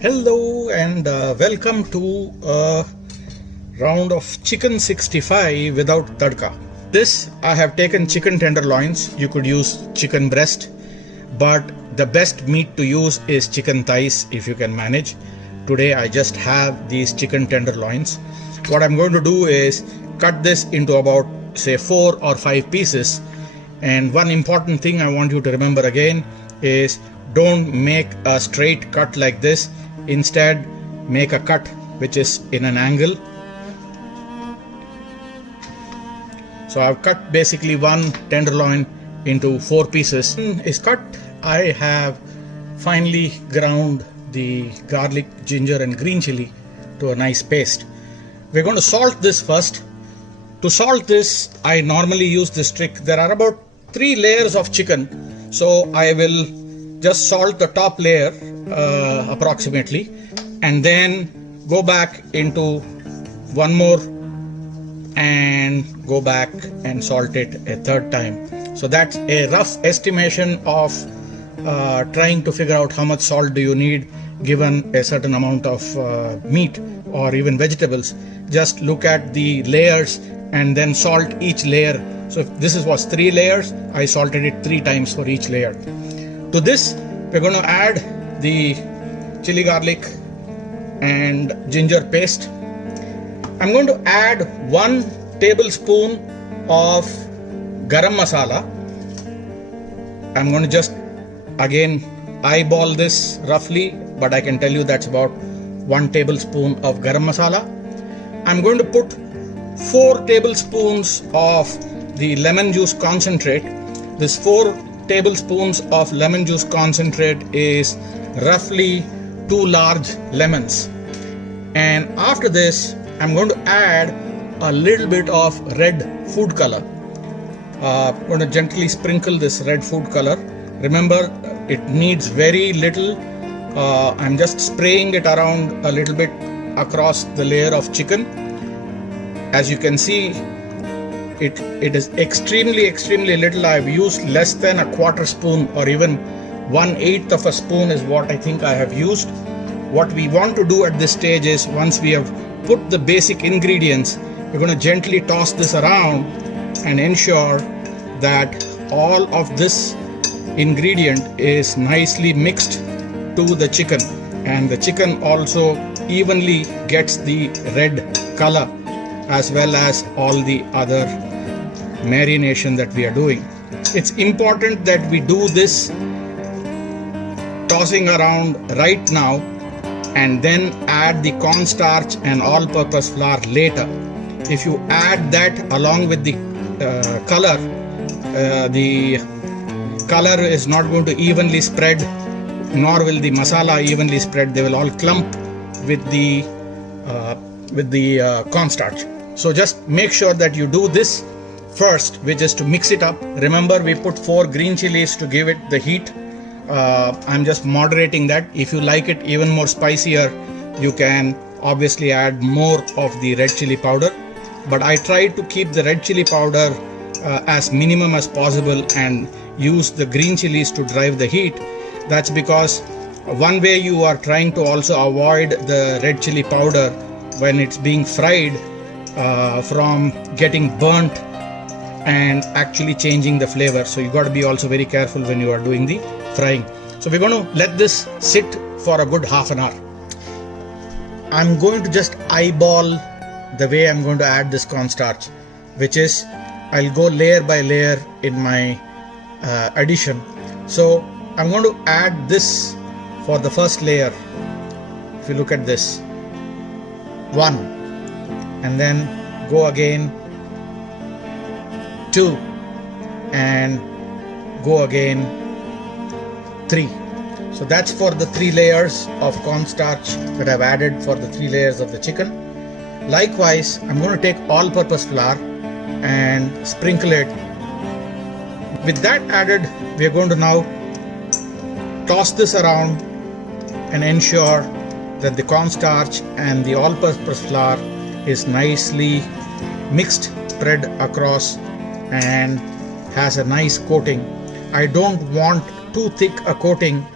Hello and welcome to a round of chicken 65 without tadka. This I have taken chicken tenderloins. You could use chicken breast, but the best meat to use is chicken thighs if you can manage. Today I just have these chicken tenderloins. What I'm going to do is cut this into about say 4 or 5 pieces. And one important thing I want you to remember again is don't make a straight cut like this. Instead, make a cut which is in an angle. So I've cut basically one tenderloin into 4 pieces. Is cut. I have finely ground the garlic, ginger and green chili to a nice paste. We're going to salt this first. To salt this, I normally use this trick. There are about 3 layers of chicken, so I will just salt the top layer approximately, and then go back into one more and go back and salt it a third time. So that's a rough estimation of trying to figure out how much salt do you need given a certain amount of meat or even vegetables. Just look at the layers and then salt each layer. So if this was 3 layers, I salted it 3 times for each layer. To this, we're going to add the chili garlic and ginger paste. I'm going to add 1 tablespoon of garam masala. I'm going to just again eyeball this roughly, but I can tell you that's about 1 tablespoon of garam masala. I'm going to put 4 tablespoons of the lemon juice concentrate. This 4 tablespoons of lemon juice concentrate is roughly 2 large lemons. And after this, I'm going to add a little bit of red food color. I'm going to gently sprinkle this red food color. Remember, it needs very little. I'm just spraying it around a little bit across the layer of chicken. As you can see, it is extremely little. I've used less than a quarter spoon, or even 1/8 of a spoon is what I think I have used. What we want to do at this stage is, once we have put the basic ingredients, we're going to gently toss this around and ensure that all of this ingredient is nicely mixed to the chicken, and the chicken also evenly gets the red color as well as all the other marination that we are doing. It's important that we do this tossing around right now and then add the cornstarch and all-purpose flour later. If you add that along with the color is not going to evenly spread, nor will the masala evenly spread. They will all clump with the cornstarch. So just make sure that you do this first, which is to mix it up. Remember, we put 4 green chilies to give it the heat. I'm just moderating that. If you like it even more spicier, you can obviously add more of the red chili powder. But I try to keep the red chili powder as minimum as possible and use the green chilies to drive the heat. That's because one way you are trying to also avoid the red chili powder when it's being fried from getting burnt and actually changing the flavor. So you got to be also very careful when you are doing the frying. So we're going to let this sit for a good half an hour. I'm going to just eyeball the way I'm going to add this cornstarch, which is I'll go layer by layer in my addition. So I'm going to add this for the first layer. If you look at this, 1, and then go again, 2, and go again, 3. So that's for the 3 layers of cornstarch that I've added for the 3 layers of the chicken. Likewise, I'm going to take all-purpose flour and sprinkle it. With that added, we are going to now toss this around and ensure that the cornstarch and the all-purpose flour is nicely mixed, spread across, and has a nice coating. I don't want too thick a coating.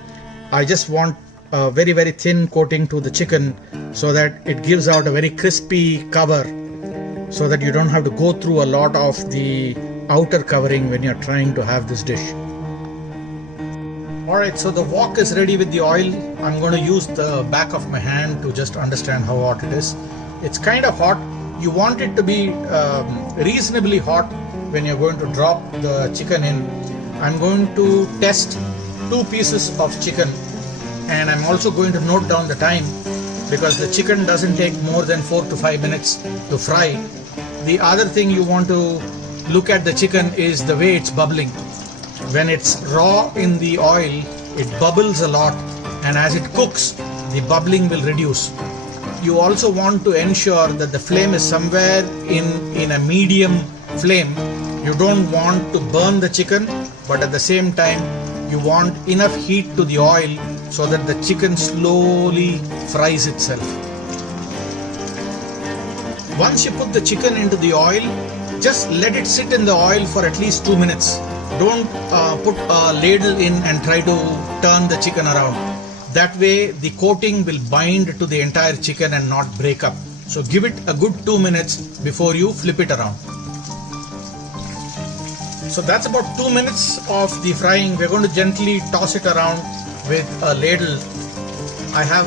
I just want a very thin coating to the chicken so that it gives out a very crispy cover, so that you don't have to go through a lot of the outer covering when you're trying to have this dish. Alright, so the wok is ready with the oil. I'm going to use the back of my hand to just understand how hot it is. It's kind of hot. You want it to be reasonably hot when you're going to drop the chicken in. I'm going to test 2 pieces of chicken, and I'm also going to note down the time, because the chicken doesn't take more than 4 to 5 minutes to fry. The other thing you want to look at the chicken is the way it's bubbling. When it's raw in the oil, it bubbles a lot, and as it cooks, the bubbling will reduce. You also want to ensure that the flame is somewhere in a medium flame. You don't want to burn the chicken, but at the same time, you want enough heat to the oil so that the chicken slowly fries itself. Once you put the chicken into the oil, just let it sit in the oil for at least 2 minutes. Don't put a ladle in and try to turn the chicken around. That way the coating will bind to the entire chicken and not break up. So give it a good 2 minutes before you flip it around. So that's about 2 minutes of the frying. We're going to gently toss it around with a ladle. I have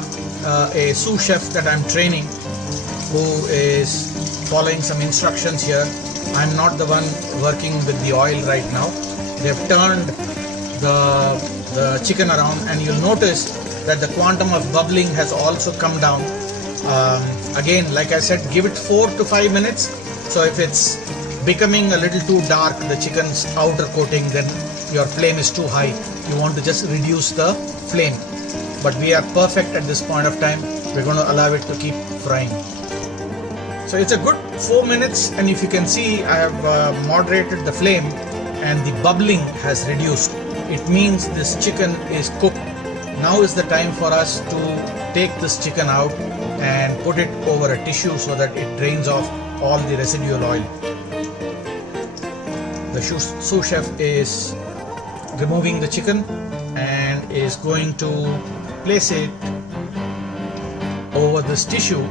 a sous chef that I'm training who is following some instructions here. I'm not the one working with the oil right now. They've turned the chicken around, and you'll notice that the quantum of bubbling has also come down. Again, like I said, give it 4 to 5 minutes. So if it's becoming a little too dark, the chicken's outer coating, then your flame is too high. You want to just reduce the flame. But we are perfect at this point of time. We're going to allow it to keep frying. So it's a good 4 minutes, and if you can see, I have moderated the flame and the bubbling has reduced. It means this chicken is cooked. Now is the time for us to take this chicken out and put it over a tissue so that it drains off all the residual oil. The sous chef is removing the chicken and is going to place it over this tissue.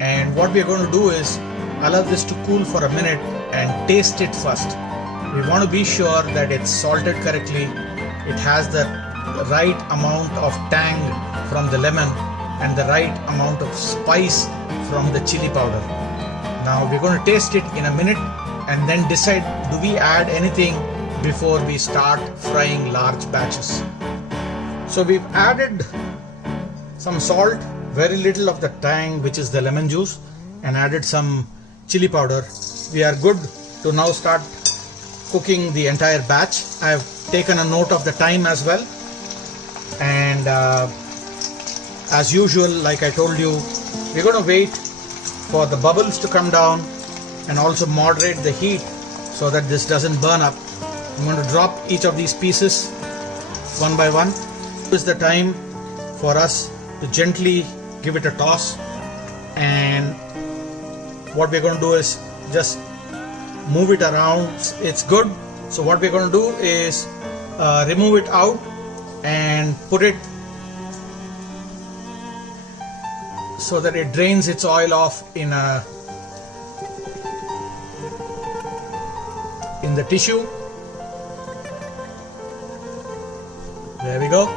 And what we are going to do is allow this to cool for a minute and taste it first. We want to be sure that it's salted correctly, it has the right amount of tang from the lemon and the right amount of spice from the chili powder. Now we're going to taste it in a minute and then decide, do we add anything before we start frying large batches. So we've added some salt, very little of the tang, which is the lemon juice, and added some chili powder. We are good to now start cooking the entire batch. I have taken a note of the time as well, and as usual, like I told you, we're going to wait for the bubbles to come down and also moderate the heat so that this doesn't burn up. I'm going to drop each of these pieces one by one. This is the time for us to gently give it a toss, and what we're going to do is just move it around. It's good. So what we're going to do is remove it out and put it so that it drains its oil off in the tissue. There we go.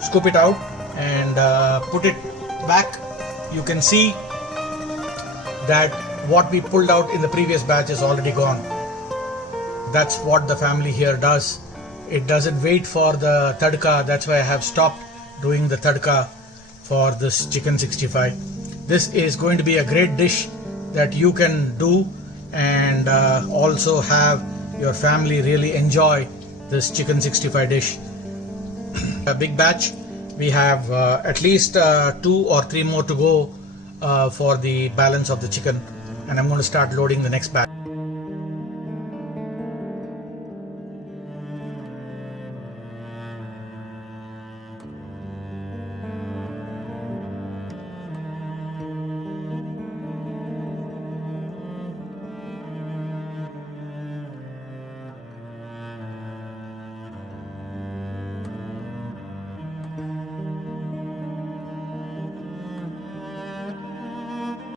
Scoop it out and put it back. You can see that what we pulled out in the previous batch is already gone. That's what the family here does. It doesn't wait for the tadka. That's why I have stopped doing the tadka for this chicken 65. This is going to be a great dish that you can do and also have your family really enjoy this chicken 65 dish. A big batch. We have at least 2 or 3 more to go for the balance of the chicken, and I'm going to start loading the next batch.